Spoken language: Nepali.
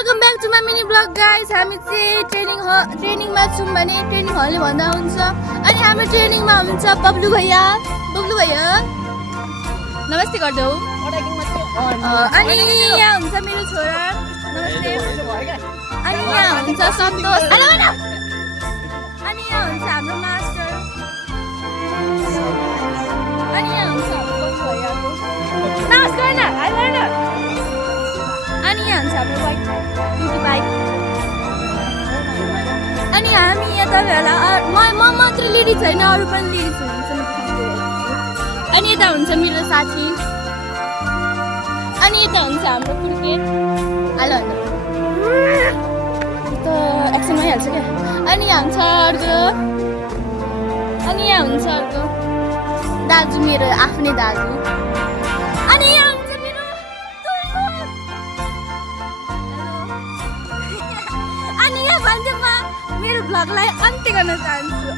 Welcome back to my mini blog guys. हामी चाहिँ ट्रेनिङमा छौँ भने ट्रेनिङ हलले भन्दा हुन्छ। अनि हाम्रो ट्रेनिङमा हुन्छ बब्लु भैया नमस्ते गर्छौ। अनि यहाँ हुन्छ मेरो छोरा नमस्ते। अनि यहाँ हुन्छ सन्तोष। अनि यहाँ हुन्छ हाम्रो मास्टर। अनि यहाँ हुन्छ हाम्रो भैयाको नमस्कार न हाई गर्न। अनि यहाँ हुन्छ हाम्रो बाइक ब्युटी बाइक। अनि हामी यहाँ तपाईँहरूलाई म मात्र लेडी छैन, अरू पनि लेडिज हुनुहुन्छ। अनि यता हुन्छ मेरो साथी। अनि यता हुन्छ हाम्रो क्रिकेट हाल त एक्सन भइहाल्छ क्या। अनि यहाँ हुन्छ अर्को। अनि यहाँ हुन्छ अर्को दाजु, मेरो आफ्नै दाजु। अनि यहाँ हुन्छ मेरो अनि यहाँ भन्छ म मेरो भ्लगलाई अन्त्य गर्न चाहन्छु।